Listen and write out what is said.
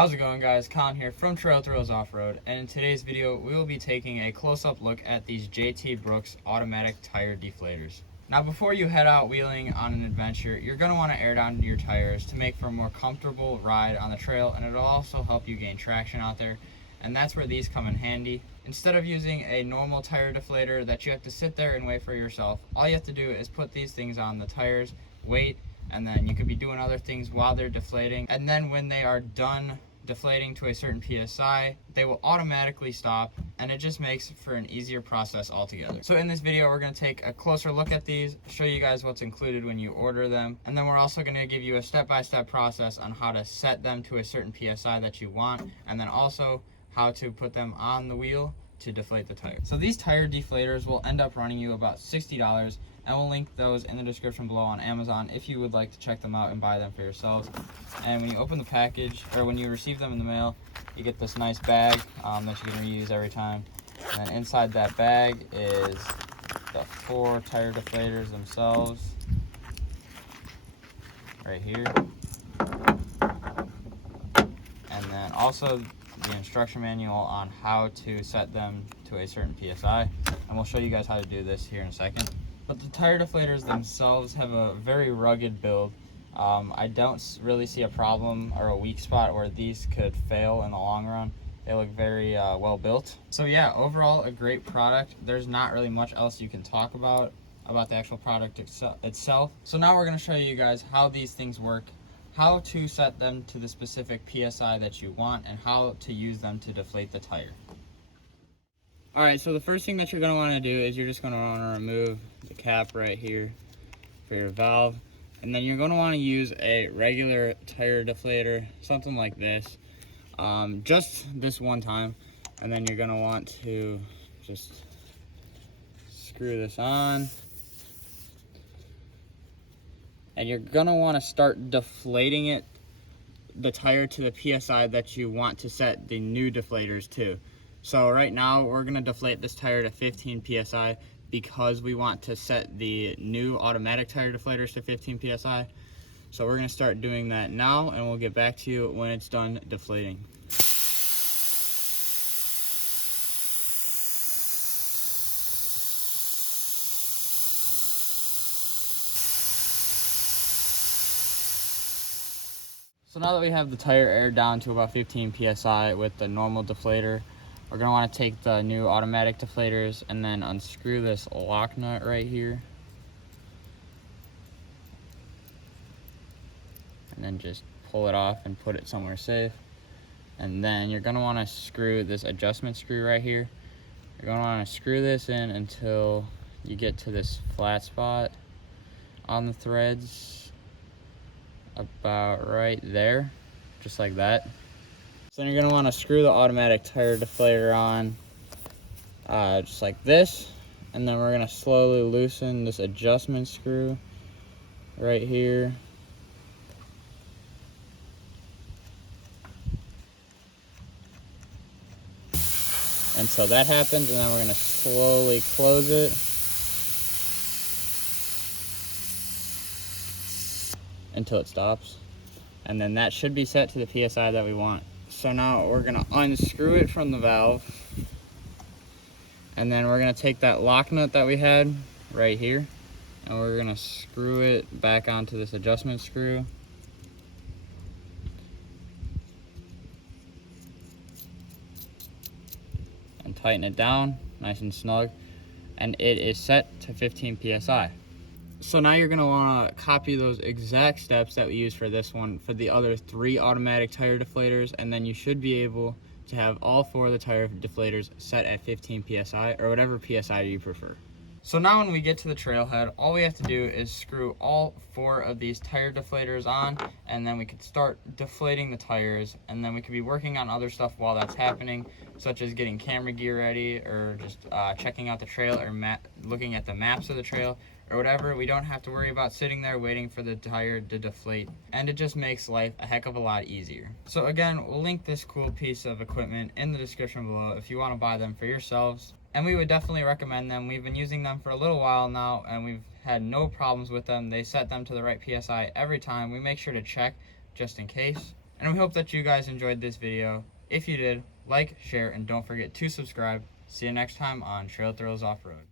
How's it going, guys? Con here from Trail Thrills Off-Road, and in today's video we will be taking a close-up look at these JT Brooks Automatic Tire Deflators. Now, before you head out wheeling on an adventure, you're going to want to air down your tires to make for a more comfortable ride on the trail, and it'll also help you gain traction out there, and that's where these come in handy. Instead of using a normal tire deflator that you have to sit there and wait for yourself, all you have to do is put these things on the tires, wait, and then you could be doing other things while they're deflating, and then when they are done deflating to a certain PSI, they will automatically stop, and it just makes for an easier process altogether. So in this video, we're going to take a closer look at these, show you guys what's included when you order them, and then we're also going to give you a step-by-step process on how to set them to a certain PSI that you want, and then also how to put them on the wheel to deflate the tire. So these tire deflators will end up running you about $60, and we'll link those in the description below on Amazon if you would like to check them out and buy them for yourselves. And when you open the package, or when you receive them in the mail, you get this nice bag that you can reuse every time. And then inside that bag is the 4 tire deflators themselves, right here. And then also the instruction manual on how to set them to a certain PSI. And we'll show you guys how to do this here in a second. But the tire deflators themselves have a very rugged build. I don't really see a problem or a weak spot where these could fail in the long run. They look very well built. So yeah, overall a great product. There's not really much else you can talk about the actual product itself. So now we're going to show you guys how these things work, how to set them to the specific PSI that you want, and how to use them to deflate the tire. Alright, so the first thing that you're going to want to do is you're just going to want to remove the cap right here for your valve. And then you're going to want to use a regular tire deflator, something like this, just this one time. And then you're going to want to just screw this on. And you're going to want to start deflating the tire to the PSI that you want to set the new deflators to. So right now we're going to deflate this tire to 15 PSI because we want to set the new automatic tire deflators to 15 PSI. So we're going to start doing that now, and we'll get back to you when it's done deflating. So now that we have the tire aired down to about 15 PSI with the normal deflator, we're going to want to take the new automatic deflators and then unscrew this lock nut right here. And then just pull it off and put it somewhere safe. And then you're going to want to screw this adjustment screw right here. You're going to want to screw this in until you get to this flat spot on the threads, about right there, just like that. So then you're going to want to screw the automatic tire deflator on just like this, and then we're going to slowly loosen this adjustment screw right here. Until that happens, and then we're going to slowly close it until it stops, and then that should be set to the PSI that we want. So now we're going to unscrew it from the valve, and then we're going to take that lock nut that we had right here, and we're going to screw it back onto this adjustment screw. And tighten it down nice and snug, and it is set to 15 PSI. So now you're going to want to copy those exact steps that we used for this one for the other 3 automatic tire deflators, and then you should be able to have all 4 of the tire deflators set at 15 PSI or whatever PSI you prefer. So now when we get to the trailhead, all we have to do is screw all 4 of these tire deflators on, and then we could start deflating the tires, and then we could be working on other stuff while that's happening, such as getting camera gear ready, or just checking out the trail, or looking at the maps of the trail, or whatever. We don't have to worry about sitting there waiting for the tire to deflate, and it just makes life a heck of a lot easier. So again, we'll link this cool piece of equipment in the description below if you want to buy them for yourselves, and we would definitely recommend them. We've been using them for a little while now, and we've had no problems with them. They set them to the right PSI every time. We make sure to check just in case. And we hope that you guys enjoyed this video. If you did, like, share, and don't forget to subscribe. See you next time on Trail Thrills Off-Road.